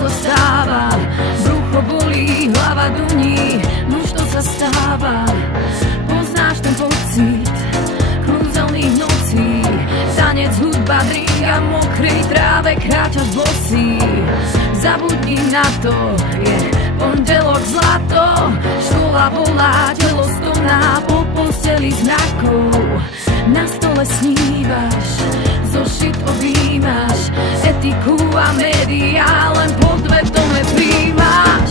zle stáva, brucho bolí, hlava duní, nuž to sa stáva. Poznáš ten pocit kúzelných nocí, tanec, hudba, drink a mokrej tráve kráčaš bosý. Zabudni na to, je pondelok zlato, škola volá, telo stoná po posteli z mrakov. Na stole snívaš, zošit objímaš, etiku a médiá len podvedome príjmaš.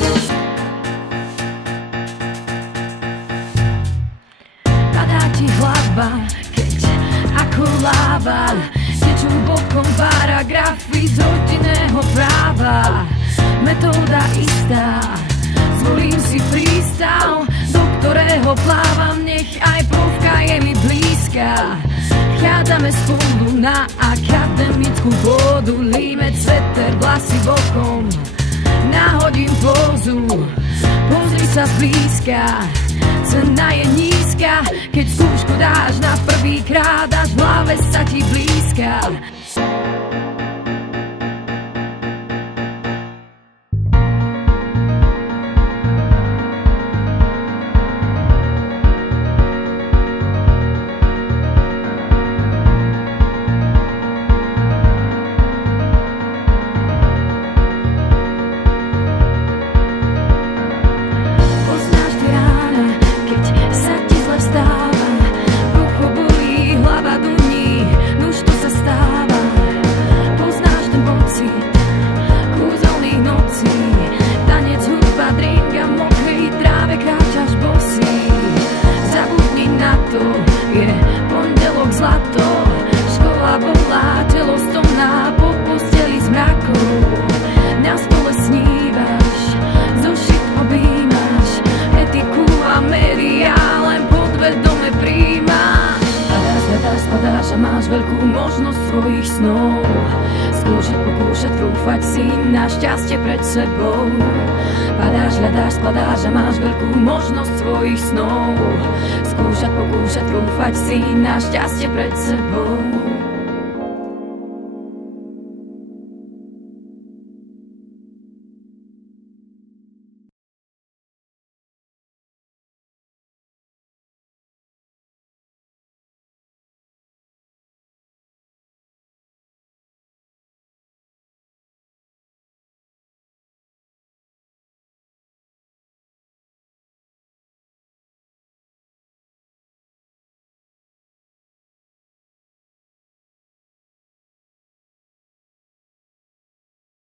Padá ti hlava, keď ako láva tečú bokom paragrafy z rodinného práva. Metóda istá, zvolím si prístav, do ktorého plávam, nech aj prvka je mi blízka. Hľadáme spolu na akademickú vodu, líme cveter, vlasy bokom, nahodím pózu, pozri sa zblízka. Cena je nízka, keď skúšku dáš na prvýkrát, až v hlave sa ti blízka. Zlato, škola volá, telo stoná po posteli z mrakov. Na stole snívaš, zošit objímaš, etiku a médiá len podvedome príjmaš. Padáš, hľadáš, spadáš a máš veľkú možnosť svojich snov. Skúšať, pokúšať, trúfať si na šťastie pred sebou. Padáš, hľadáš, spadáš a máš veľkú možnosť svojich snov. Skúšať, pokúšať, trúfať si na šťastie pred sebou.